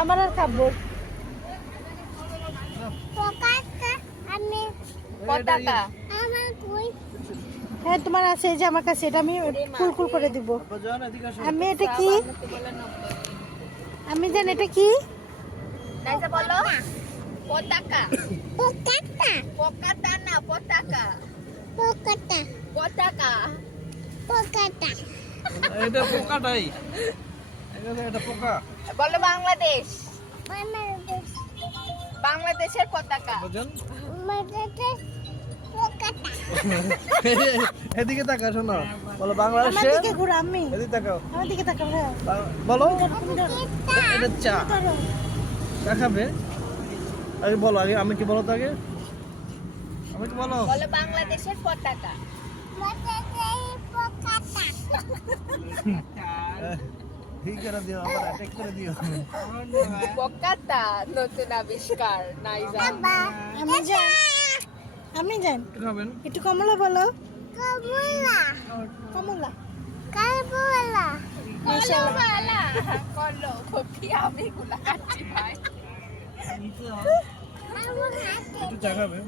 আমার আর খাবো পতাকা হ্যাঁ তোমার আছে এই যে আমার কাছে এটা আমি কুলকুল করে দিব আমি এটা কি আমি জানি এটা কি নাইসা বলো পতাকা পতাকা না পতাকা পতাকা এটা পোকাটাই এটা পোকা বলো বাংলাদেশ বাংলাদেশের পতাকা বুঝুন এদিকে তাকা শোনো বলো আমার বাংলাদেশে দিকে ঘুরো আমি এদিকে তাকাও আমার দিকে তাকাও হ্যাঁ বলো তুমি ধরো। এটা চা ধরো। চা খাবে আগে বলো আগে আমি কি বলো তো আগে আমি কি বলো বলো বাংলাদেশের পতাকা ঠিক করে দিও আবার অ্যাটাক করে দিও পতাকা নতুন আবিষ্কার নাইজা আমি জান আমি জান কি খাবেন একটু কমলা বলো কমলা কলবালা কলো কপি আমি গুলা কাচ্চি ভাই একটু চা খাবে